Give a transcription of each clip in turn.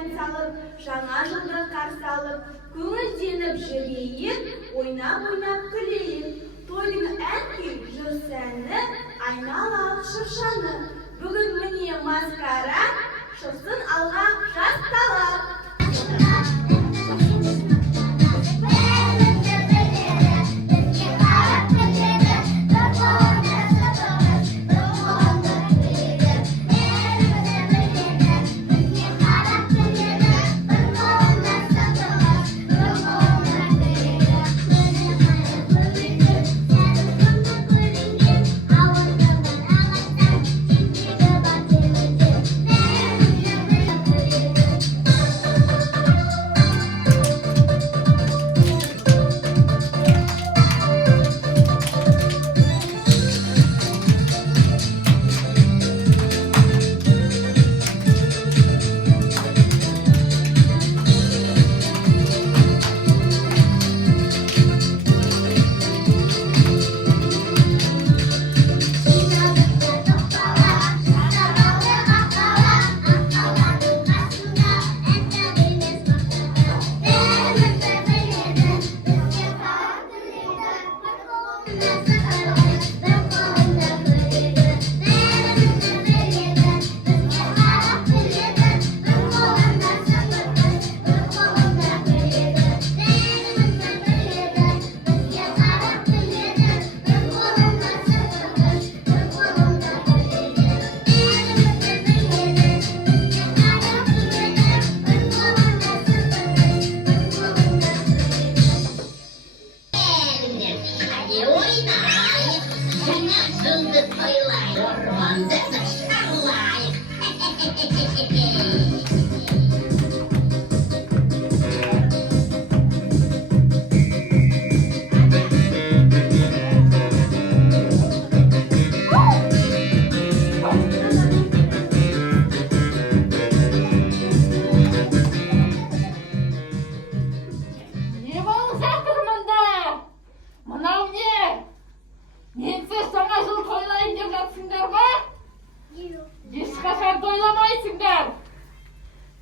ән салып, жаңа жылды қарсы алып, көңілденіп жүрейік, ойнап күлейік. Тойдың ән күй жыр сәні, айналалық шыршаны. Бүгін міне маскара, шықсын алға жас талап.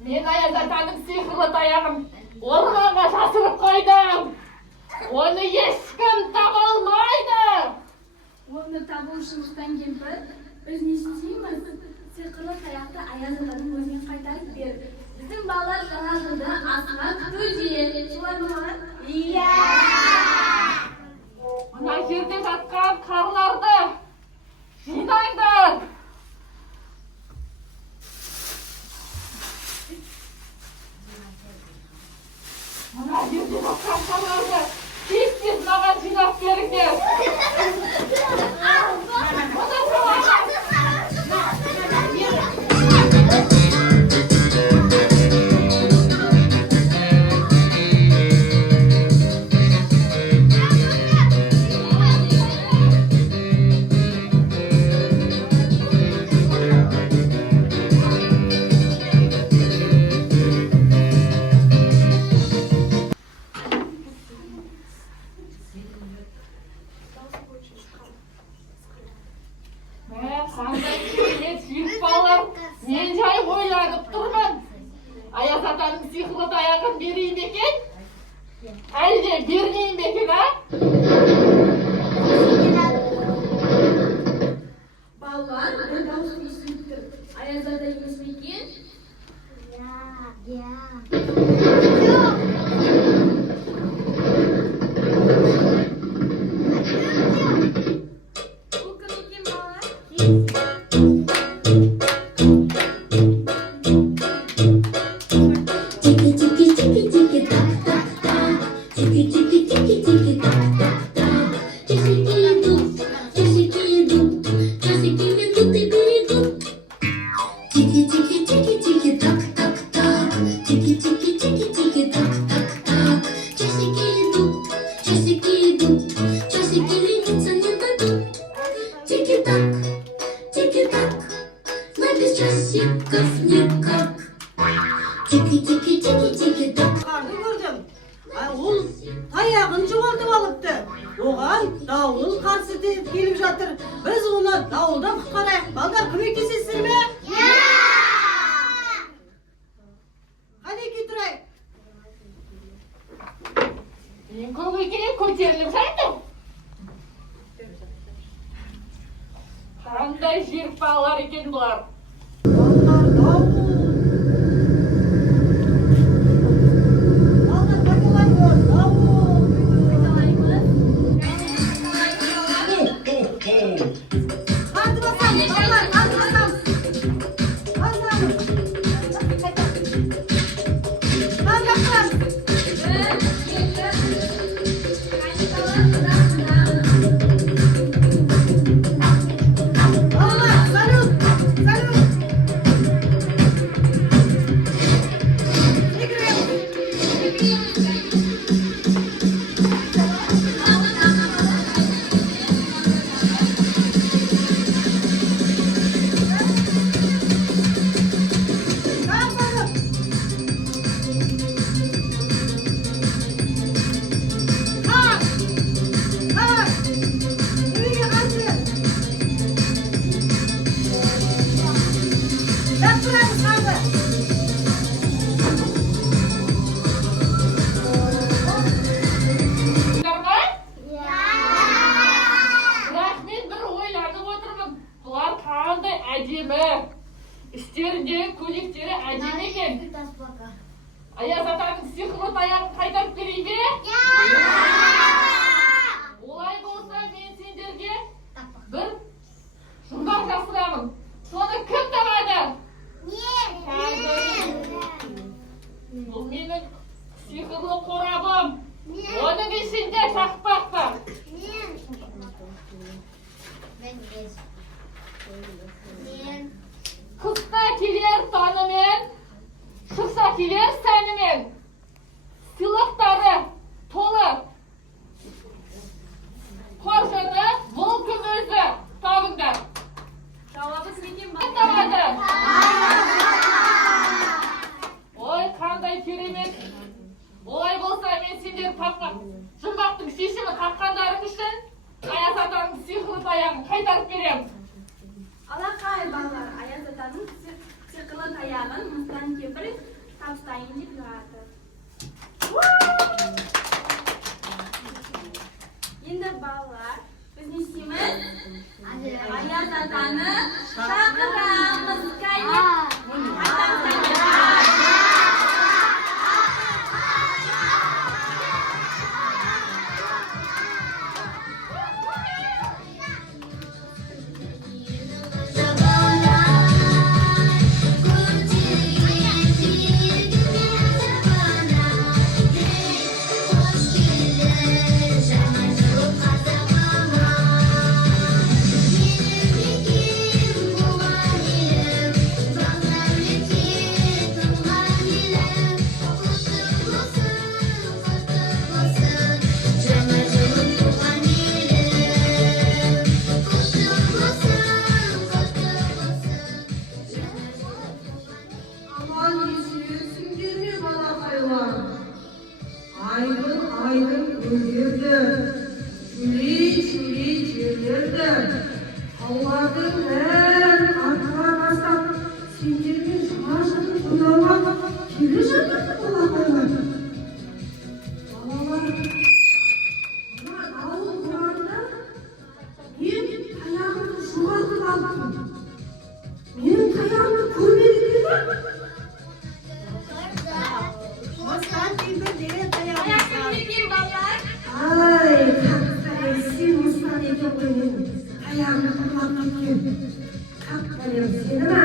Мен Аяз атаның сиқырлы таяғын орманға жасырып қойдым. Оны ешкім таба алмайды. Оны табу үшін ұстан кемпір, біз не істейміз? Сиқырлы таяқты Аяз атаның өзіне қайтарып бер. Біздің балалар жаңа жылды асыға күтуде. Солай ма? Иә! Мына жерде жатқан қарларды жинаңдар. Мына жерде жатқан қарларды тез маған жинап беріңдер. Мен жай ойланып тұрмын. Аяз атаның сиқырлы таяғын берейін бе екен? Әлде бермейін бе екен, а? Балалар, бір дауыс естіліп тұр. Аяз ата емес пе екен? Бұл кім екен, балалар? Ол таяғын жоғалтып алыпты. Оған дауыл қарсы келіп жатыр. Біз оны дауылдан құтқарайық. Балдар, көмектесесіздер ме? Мен көңілге көтеріліп жаттым. Қандай жерік балалар екен бұлар. Балалар дауыл. Балалар қайталаймыз, дауыл. Қарды басамыз, балалар, қарды басамыз. Қарды басамыз. Қарды басамыз. Балалар, салют, салют. Бірақ мен бір ойланып отырмын. Бұлар қандай әдемі. Істеріндегі көйлектері әдемі екен. Аяз атаның сиқырлы таяғын қайтарып берейін бе? Олай болса мен сендерге бір жұмбақ жасырамын. Соны кім табады? Бұл менің сиқырлы қорабым. Оның ішінде шақпақ бар. Қыста келер таңымен, шықса келер сәнімен. Сыйлықтары толы. Қоржыны бұл күн өзі табыңдар. Жауабы сізге Кім табады? Ой, қандай керемет. Олай болса мен сендер тапқан жұмбақтың шешімін тапқандарың үшін Аяз атаның сиқырлы таяғын қайтарып беремін. Алақай балалар, Аяз атаның сиқырлы таяғын мыстан кепіріп тапсайын деп жатыр. Енді балалар, біз не істейміз? Аяз атаны шақырамыз. Кәне, Aydın gölgerdi, çürey çerlerdi. Allah'ın her arkana bastan senderмен шашатын тойлауға келе жатыр балалар. Балалар, мына ауыл қораңда мен таяғымды жоғалтып алдым. Менің таяғымды көрмеді ме? Мыстан келді деген таяғымды. Ай, қақпалай, сен мыстан екен ғой менің таяғымды ұрлап кеткен. Қақпалай, сені ма?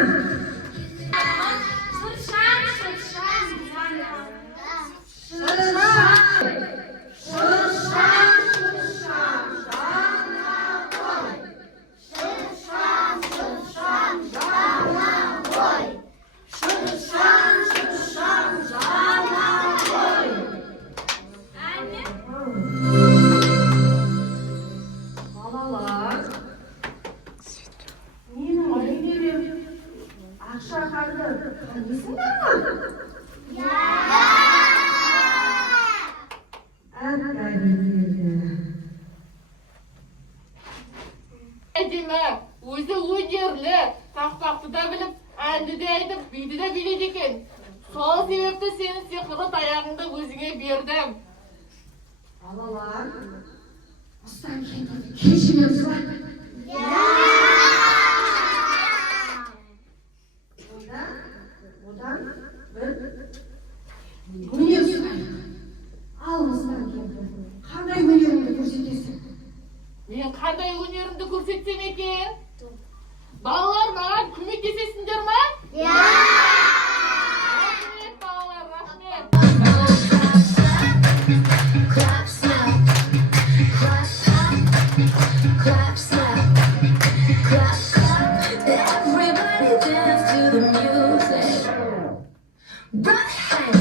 Балалар, менің немерем Ақшақарды танисыңдар ма? Әдемі, өзі өнерлі, тақпақты да біліп, әнді де айтып, биді де билейді екен. Сол себепті сенің сиқырлы таяғыңды өзіңе бердім. Balalar, Aslan kendini keşfediyorlar. odan bir Өнер алмастан келді. Қандай өнеріңді көрсетесің? Мен қандай өнерімді көрсетсем екен? Балалар, маған көмектесесіңдер ма? Рахмет, балалар, рахмет. Clap, snap, clap, clap, snap, clap, clap. Everybody dance to the music. Right hand.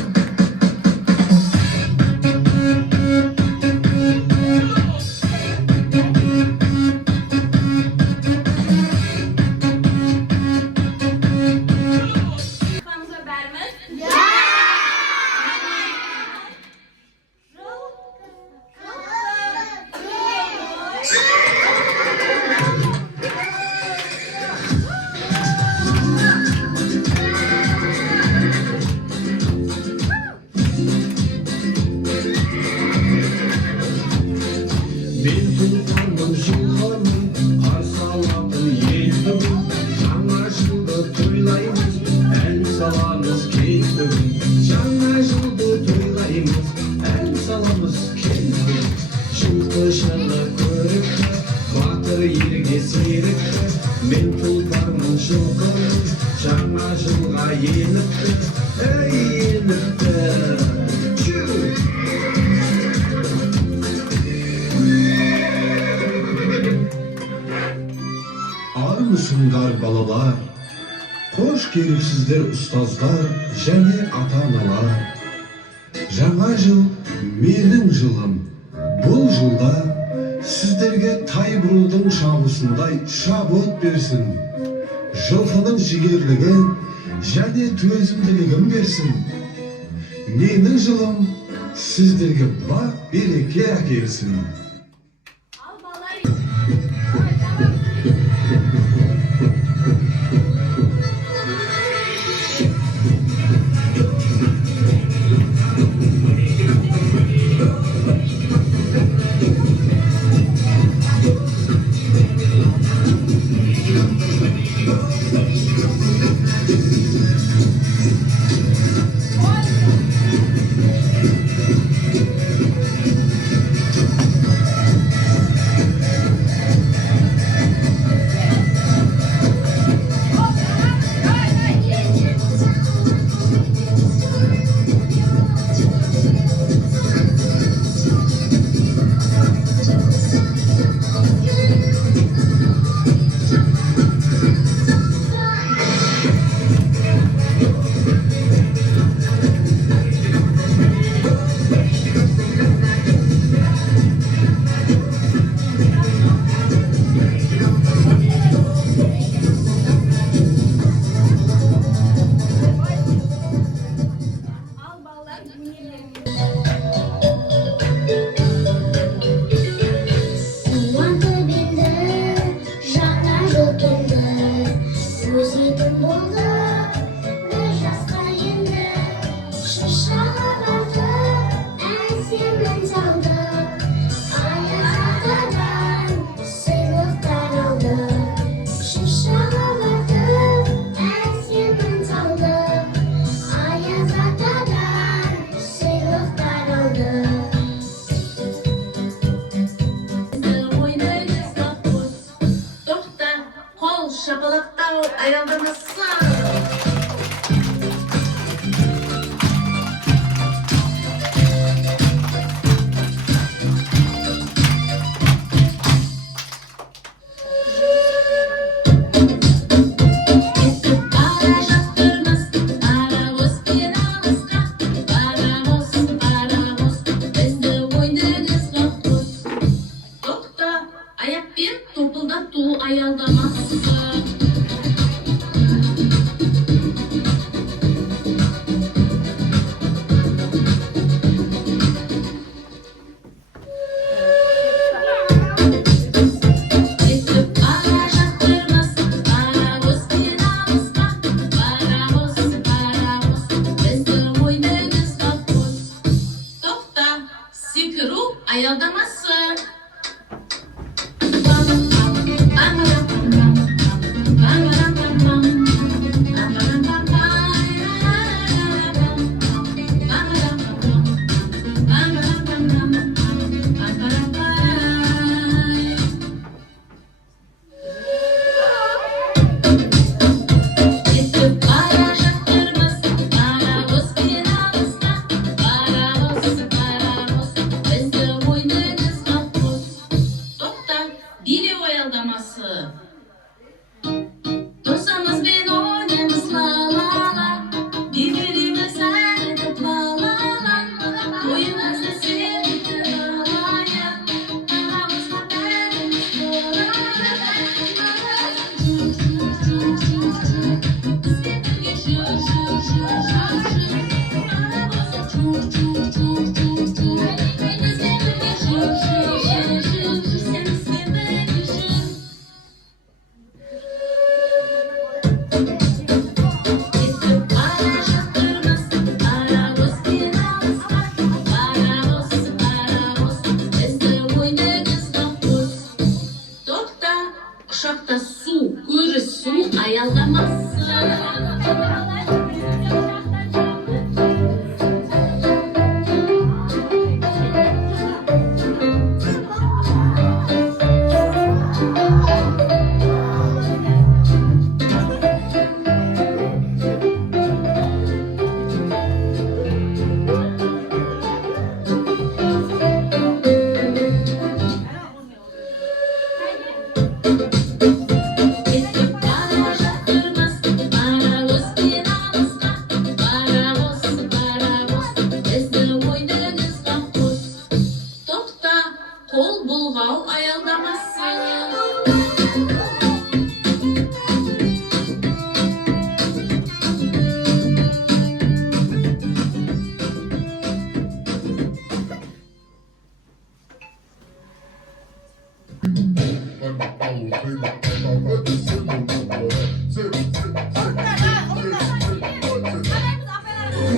Hamza Bermez. Мен туғанның жылғымын, қарсы алатын елдімін. Жаңа жылды тойлаймыз, ән саламыз кеңдігін. Жаңа жылды тойлаймыз, ән саламыз кеңдігін. Жылқы шыңы көрікті, батыр елге серікті. Мен тұлпармын жылқымын, жаңа жылға еніпті. Ей еніпті, чү! Armısınlar balalar, hoş gelipsizler ustazlar, және ata-analar. Жаңа жыл менің жылым, бұл жылда сіздерге тай бұрудың шабысындай шабыт берсін. Жылқының жігерлігін және төзімділігін берсін. Менің жылым сіздерге бақ береке әкелсін. Al balay.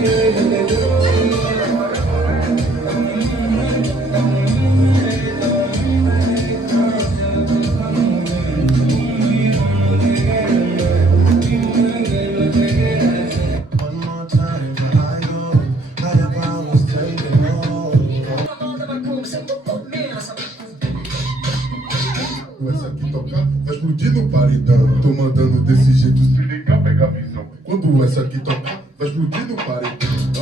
One more time for I go. Higher powers taking hold. Essa aqui tocar, vai explodir no paredão. Tô mandando desse jeito, se ligar, pega a visão. Quando essa aqui tocar, vai explodir no paredão.